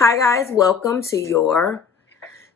Hi guys, welcome to your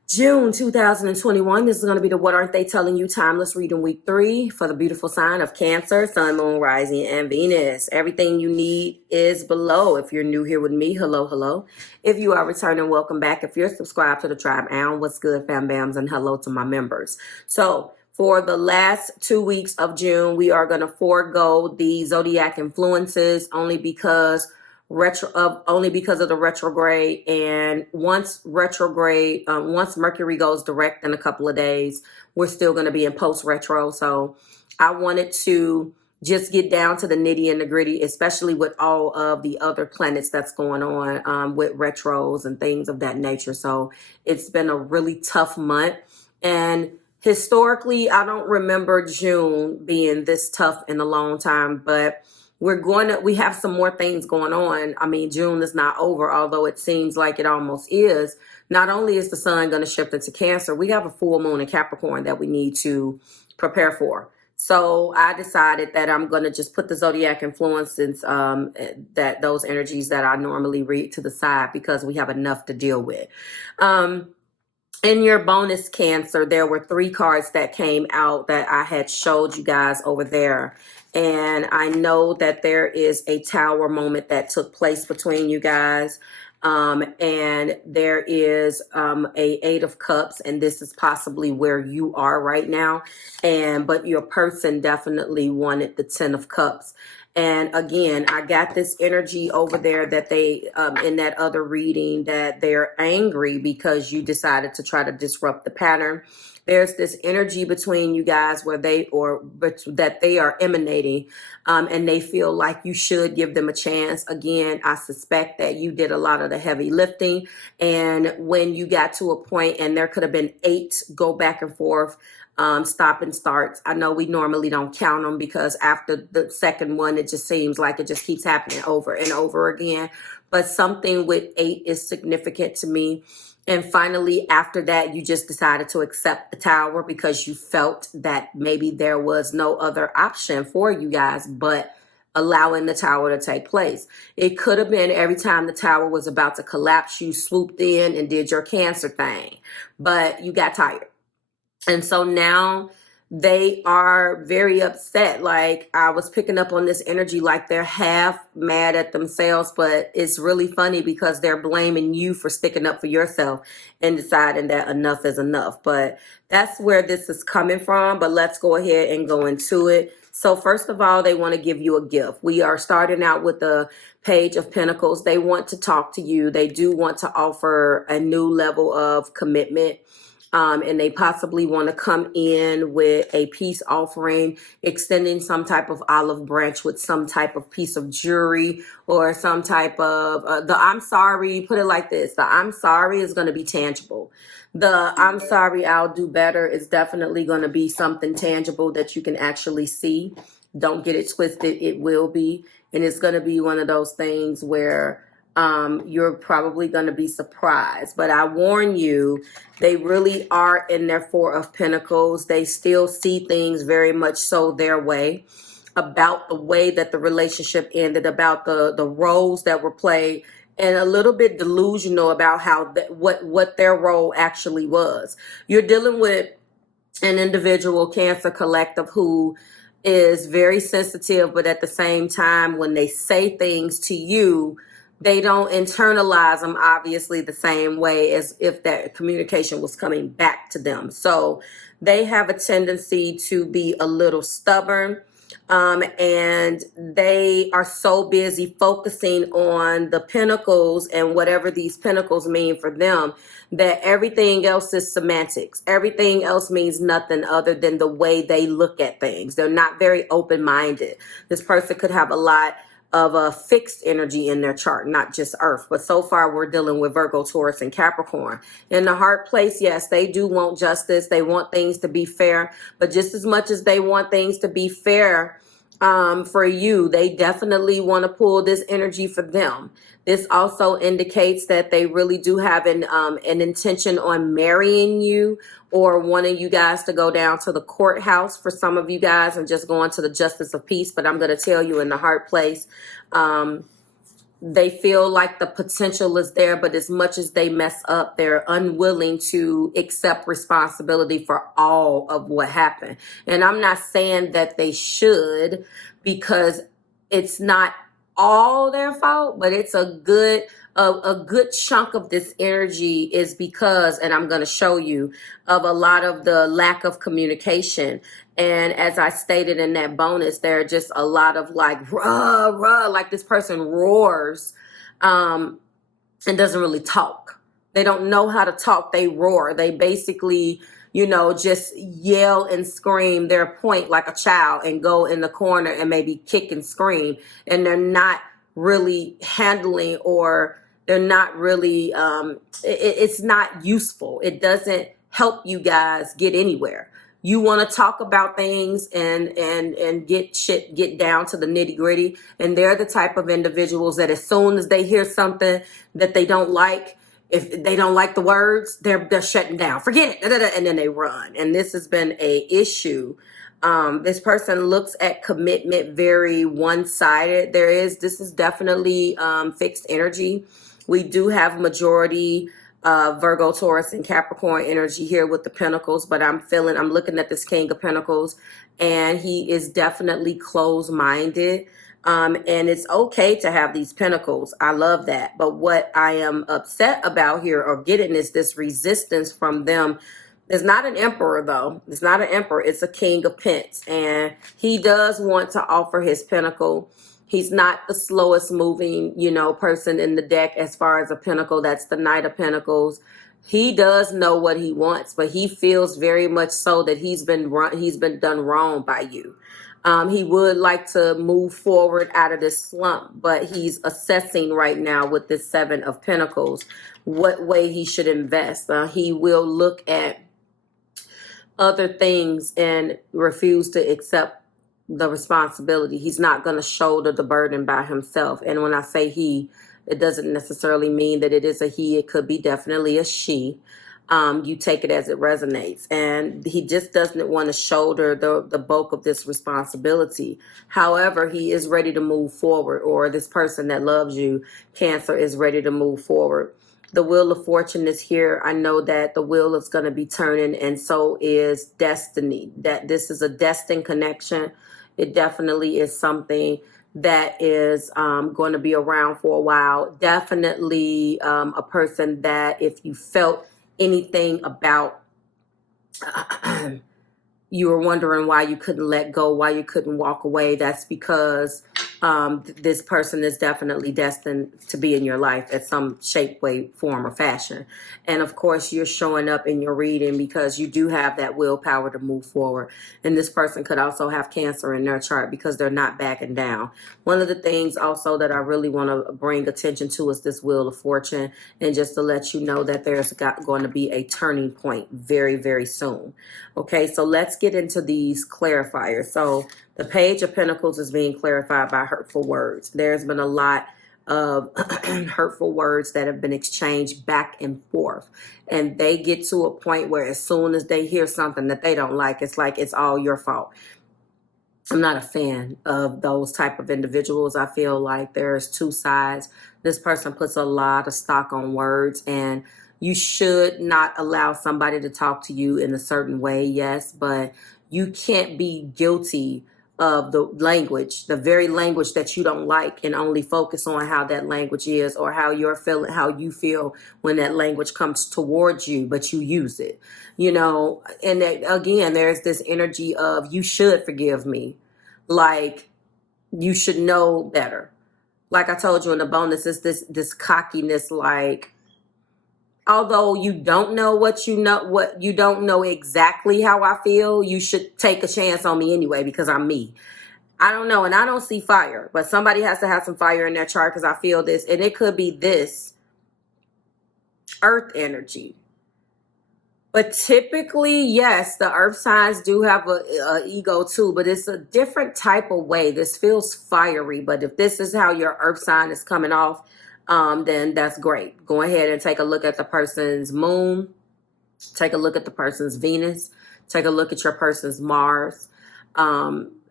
June 2021. This is going to be the What Aren't They Telling You Timeless Reading Week 3 for the beautiful sign of Cancer, Sun, Moon, Rising, and Venus. Everything you need is below. If you're new here with me, hello, hello. If you are returning, welcome back. If you're subscribed to the tribe, and what's good, fam bams, and hello to my members. So for the last 2 weeks of June, we are going to forego the Zodiac influences only because of the retrograde. And once Mercury goes direct in a couple of days, we're still going to be in post retro. So I wanted to just get down to the nitty and the gritty, especially with all of the other planets that's going on with retros and things of that nature. So it's been a really tough month, and historically I don't remember June being this tough in a long time, but we have some more things going on. I mean, June is not over, although it seems like it almost is. Not only is the sun going to shift into Cancer, we have a full moon in Capricorn that we need to prepare for. So I decided that I'm going to just put the Zodiac influences, those energies that I normally read, to the side because we have enough to deal with. In your bonus Cancer, there were 3 cards that came out that I had showed you guys over there. And I know that there is a tower moment that took place between you guys. And there is a 8 of Cups, and this is possibly where you are right now. But your person definitely wanted the 10 of Cups. And again, I got this energy over there that they, in that other reading, that they're angry because you decided to try to disrupt the pattern. There's this energy between you guys where that they are emanating, and they feel like you should give them a chance. Again, I suspect that you did a lot of the heavy lifting, and when you got to a point, and there could have been 8 go back and forth, stop and starts. I know we normally don't count them because after the second one, it just seems like it just keeps happening over and over again. But something with 8 is significant to me. And finally, after that, you just decided to accept the tower because you felt that maybe there was no other option for you guys but allowing the tower to take place. It could have been every time the tower was about to collapse, you swooped in and did your Cancer thing, but you got tired. And so now they are very upset. Like, I was picking up on this energy like they're half mad at themselves, but it's really funny because they're blaming you for sticking up for yourself and deciding that enough is enough. But that's where this is coming from. But let's go ahead and go into it. So first of all, they want to give you a gift. We are starting out with the Page of Pentacles. They want to talk to you. They do want to offer a new level of commitment. And they possibly want to come in with a peace offering, extending some type of olive branch with some type of piece of jewelry or some type of, the I'm sorry, put it like this, the I'm sorry is going to be tangible. The I'm sorry, I'll do better is definitely going to be something tangible that you can actually see. Don't get it twisted. It will be. And it's going to be one of those things where you're probably going to be surprised. But I warn you, they really are in their 4 of Pentacles. They still see things very much so their way, about the way that the relationship ended, about the roles that were played, and a little bit delusional about how what their role actually was. You're dealing with an individual Cancer collective who is very sensitive, but at the same time, when they say things to you, they don't internalize them obviously the same way as if that communication was coming back to them. So they have a tendency to be a little stubborn, and they are so busy focusing on the pentacles and whatever these pentacles mean for them that everything else is semantics. Everything else means nothing other than the way they look at things. They're not very open-minded. This person could have a lot of a fixed energy in their chart, not just Earth. But so far, we're dealing with Virgo, Taurus, and Capricorn. In the heart place, yes, they do want justice. They want things to be fair. But just as much as they want things to be fair for you, they definitely want to pull this energy for them. This also indicates that they really do have an intention on marrying you or wanting you guys to go down to the courthouse for some of you guys and just going to the justice of peace. But I'm going to tell you, in the heart place, They feel like the potential is there, but as much as they mess up, they're unwilling to accept responsibility for all of what happened. And I'm not saying that they should, because it's not all their fault, but it's a good chunk of this energy is because, and I'm going to show you, of a lot of the lack of communication. And as I stated in that bonus, there are just a lot of like, rah, rah, like this person roars and doesn't really talk. They don't know how to talk. They roar. They basically, just yell and scream their point like a child and go in the corner and maybe kick and scream. And they're not really handling, or they're not really, it's not useful. It doesn't help you guys get anywhere. You want to talk about things and get down to the nitty gritty. And they're the type of individuals that as soon as they hear something that they don't like, if they don't like the words, they're shutting down. Forget it. And then they run. And this has been a issue. This person looks at commitment very one-sided. This is definitely fixed energy. We do have majority Virgo, Taurus, and Capricorn energy here with the Pentacles, but I'm looking at this King of Pentacles, and he is definitely closed-minded. And it's okay to have these pentacles. I love that. But what I am upset about here, or getting, is this resistance from them. It's not an emperor, though. It's not an emperor. It's a King of Pents. And he does want to offer his pentacle. He's not the slowest moving, person in the deck as far as a pentacle. That's the Knight of Pentacles. He does know what he wants, but he feels very much so that he's been done wrong by you. He would like to move forward out of this slump, but he's assessing right now with this Seven of Pentacles what way he should invest. He will look at other things and refuse to accept the responsibility. He's not going to shoulder the burden by himself. And when I say he, it doesn't necessarily mean that it is a he. It could be definitely a she. You take it as it resonates. And he just doesn't want to shoulder the bulk of this responsibility. However, he is ready to move forward, or this person that loves you, Cancer, is ready to move forward. The Wheel of Fortune is here. I know that the wheel is going to be turning, and so is destiny. That this is a destined connection. It definitely is something that is going to be around for a while. Definitely a person that if you felt anything about, you were wondering why you couldn't let go, why you couldn't walk away, that's because this person is definitely destined to be in your life at some shape, way, form, or fashion. And of course, you're showing up in your reading because you do have that willpower to move forward. And this person could also have Cancer in their chart because they're not backing down. One of the things also that I really want to bring attention to is this Wheel of Fortune. And just to let you know that there's going to be a turning point very, very soon. Okay, so let's get into these clarifiers. So the Page of Pentacles is being clarified by hurtful words. There's been a lot of hurtful words that have been exchanged back and forth. And they get to a point where as soon as they hear something that they don't like it's all your fault. I'm not a fan of those type of individuals. I feel like there's two sides. This person puts a lot of stock on words, and you should not allow somebody to talk to you in a certain way, yes, but you can't be guilty of the language, the very language that you don't like, and only focus on how that language is, or how you're feeling, how you feel when that language comes towards you, but you use it, and again, there's this energy of you should forgive me. Like, you should know better. Like I told you in the bonus, it's this cockiness, like, although you don't know what you don't know exactly how I feel, you should take a chance on me anyway because I'm me. I don't know, and I don't see fire, but somebody has to have some fire in their chart because I feel this, and it could be this earth energy. But typically, yes, the earth signs do have a ego too, but it's a different type of way. This feels fiery, but if this is how your earth sign is coming off, then that's great. Go ahead and take a look at the person's moon. Take a look at the person's Venus. Take a look at your person's Mars.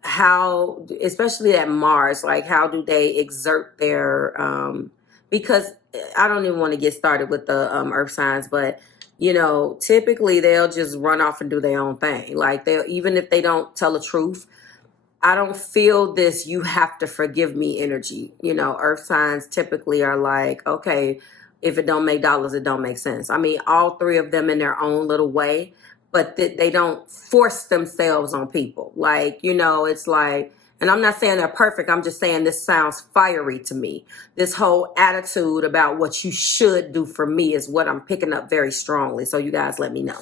how, especially at Mars, like how do they exert their, because I don't even want to get started with the earth signs, but you know, typically they'll just run off and do their own thing. Like they'll, even if they don't tell the truth, I don't feel this you have to forgive me energy. You know, earth signs typically are like, okay, if it don't make dollars, it don't make sense. I mean, all three of them in their own little way, but they don't force themselves on people. Like, you know, it's like, and I'm not saying they're perfect. I'm just saying this sounds fiery to me. This whole attitude about what you should do for me is what I'm picking up very strongly. So you guys let me know.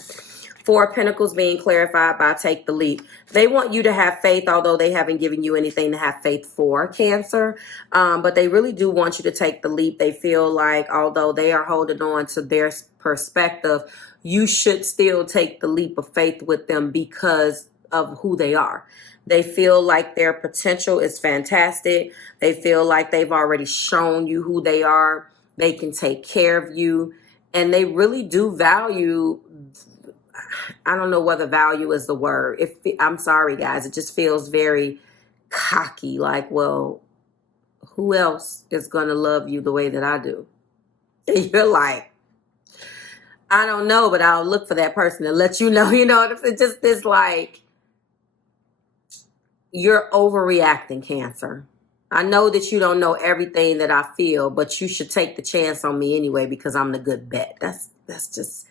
Four of Pentacles being clarified by take the leap. They want you to have faith, although they haven't given you anything to have faith for, Cancer. But they really do want you to take the leap. They feel like, although they are holding on to their perspective, you should still take the leap of faith with them because of who they are. They feel like their potential is fantastic. They feel like they've already shown you who they are. They can take care of you. And they really do value, I don't know whether value is the word. I'm sorry, guys. It just feels very cocky. Like, well, who else is going to love you the way that I do? And you're like, I don't know, but I'll look for that person and let you know. You know, it's just this like, you're overreacting, Cancer. I know that you don't know everything that I feel, but you should take the chance on me anyway because I'm the good bet. That's just,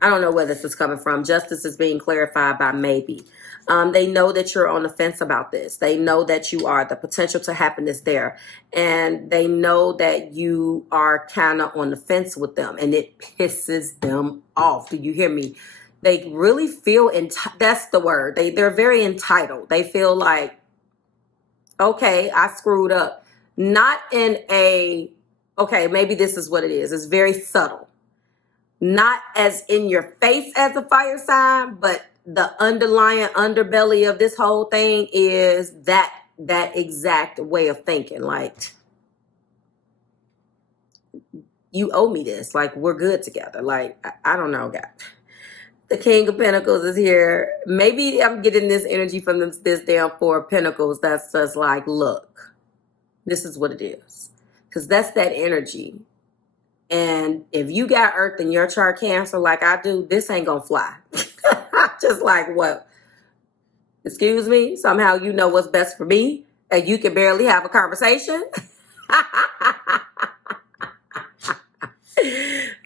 I don't know where this is coming from. Justice is being clarified by maybe. They know that you're on the fence about this. They know that you are. The potential to happen is there. And they know that you are kind of on the fence with them. And it pisses them off. Do you hear me? They really feel, that's the word. They're very entitled. They feel like, okay, I screwed up. Not in a, okay, maybe this is what it is. It's very subtle. Not as in your face as a fire sign, but the underlying underbelly of this whole thing is that exact way of thinking. Like, you owe me this. Like, we're good together. Like, I don't know, guys. The King of Pentacles is here. Maybe I'm getting this energy from this damn Four of Pentacles that's just like, look, this is what it is. Because that's that energy. And if you got Earth in your chart, Cancer, like I do, this ain't going to fly. Just like, what? Excuse me? Somehow you know what's best for me and you can barely have a conversation?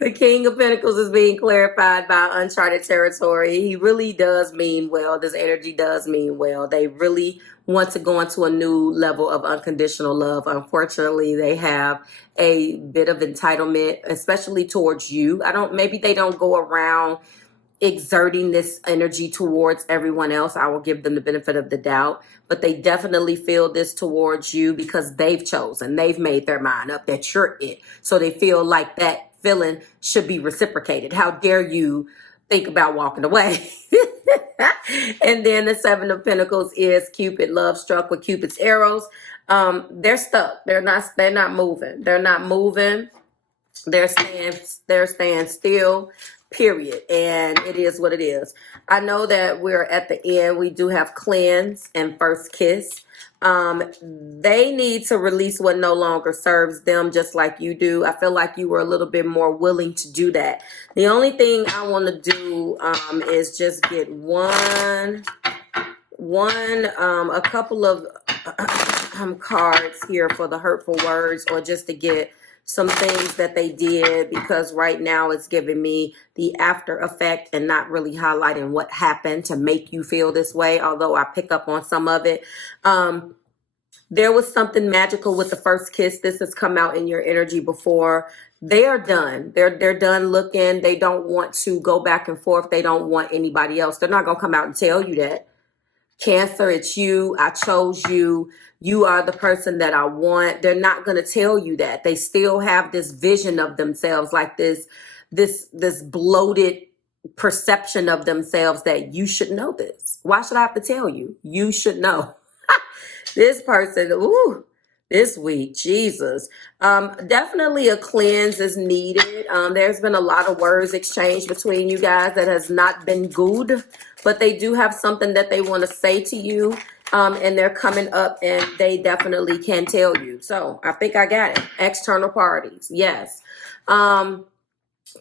The King of Pentacles is being clarified by uncharted territory. He really does mean well. This energy does mean well. They really want to go into a new level of unconditional love. Unfortunately, they have a bit of entitlement, especially towards you. Maybe they don't go around exerting this energy towards everyone else. I will give them the benefit of the doubt, but they definitely feel this towards you because they've chosen, they've made their mind up that you're it. So they feel like that feeling should be reciprocated. How dare you think about walking away? And then the Seven of Pentacles is Cupid, love struck with Cupid's arrows. They're stuck. They're not moving. They're not moving. They're staying still. Period. And it is what it is. I know that we're at the end. We do have cleanse and first kiss. They need to release what no longer serves them, just like you do. I feel like you were a little bit more willing to do that. The only thing I want to do is just get a couple of cards here for the hurtful words, or just to get some things that they did, because right now it's giving me the after effect and not really highlighting what happened to make you feel this way, although I pick up on some of it. There was something magical with the first kiss. This has come out in your energy before. They are done. They're done looking. They don't want to go back and forth. They don't want anybody else. They're not going to come out and tell you that. Cancer, it's you. I chose you. You are the person that I want. They're not going to tell you that. They still have this vision of themselves, like this bloated perception of themselves that you should know this. Why should I have to tell you? You should know. This person, ooh, this week, Jesus. Definitely a cleanse is needed. There's been a lot of words exchanged between you guys that has not been good, but they do have something that they want to say to you. And they're coming up and they definitely can tell you. So I think I got it. External parties. Yes.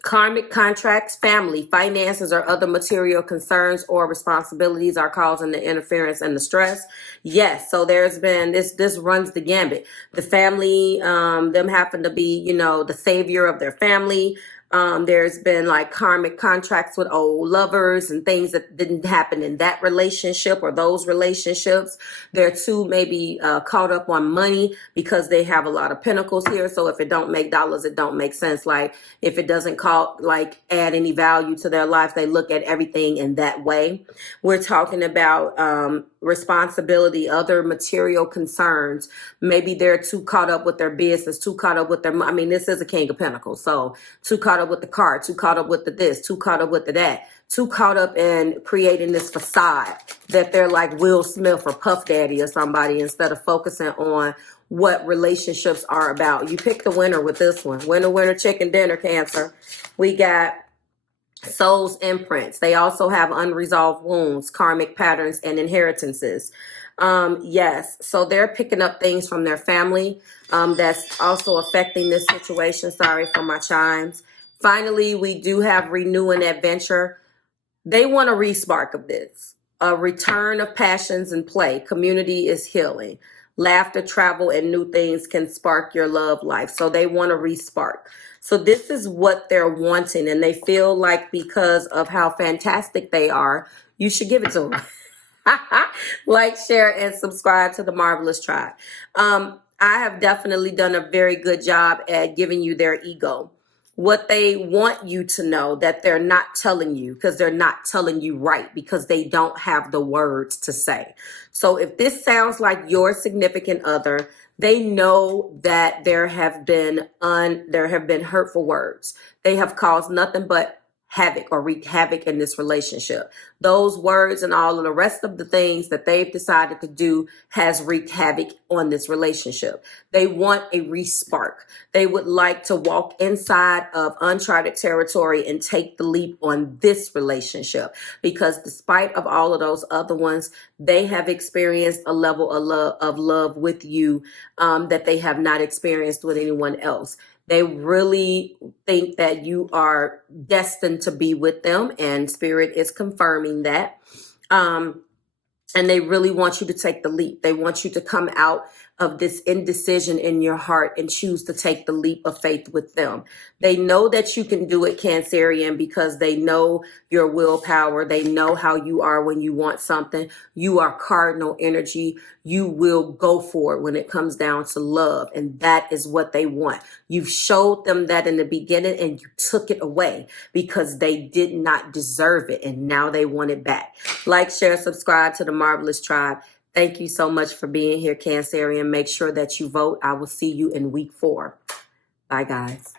Karmic contracts, family, finances, or other material concerns or responsibilities are causing the interference and the stress. Yes, so there's been this runs the gambit. The family, them having to be, you know, the savior of their family. There's been like karmic contracts with old lovers and things that didn't happen in that relationship or those relationships. They're too maybe caught up on money because they have a lot of pentacles here. So if it don't make dollars, it don't make sense. Like if it doesn't add any value to their life, they look at everything in that way. We're talking about responsibility, other material concerns. Maybe they're too caught up with their business, too caught up with their, I mean, this is a King of Pentacles. So too caught up with the car, too caught up with the this, too caught up with the that, too caught up in creating this facade that they're like Will Smith or Puff Daddy or somebody instead of focusing on what relationships are about. You pick the winner with this one. Winner, winner, chicken dinner, Cancer. We got soul's imprints. They also have unresolved wounds, karmic patterns, and inheritances. Yes, so they're picking up things from their family that's also affecting this situation. Sorry for my chimes. Finally, we do have renew and adventure. They want a respark of this. A return of passions and play. Community is healing. Laughter, travel, and new things can spark your love life. So they want a respark. So this is what they're wanting. And they feel like because of how fantastic they are, you should give it to them. Like, share, and subscribe to the Marvelous Tribe. I have definitely done a very good job at giving you their ego. What they want you to know that they're not telling you because they're not telling you right because they don't have the words to say. So if this sounds like your significant other, they know that there have been hurtful words. They have caused nothing but havoc or wreaked havoc in this relationship. Those words and all of the rest of the things that they've decided to do has wreaked havoc on this relationship. They want a respark. They would like to walk inside of uncharted territory and take the leap on this relationship because despite of all of those other ones, they have experienced a level of love with you that they have not experienced with anyone else. They really think that you are destined to be with them, and Spirit is confirming that. And they really want you to take the leap. They want you to come out of this indecision in your heart and choose to take the leap of faith with them. They know that you can do it, Cancerian, because they know your willpower. They know how you are when you want something. You are cardinal energy. You will go for it when it comes down to love. And that is what they want. You've showed them that in the beginning and you took it away because they did not deserve it. And now they want it back. Like, share, subscribe to the Marvelous Tribe. Thank you so much for being here, Cancerian. Make sure that you vote. I will see you in week 4. Bye, guys.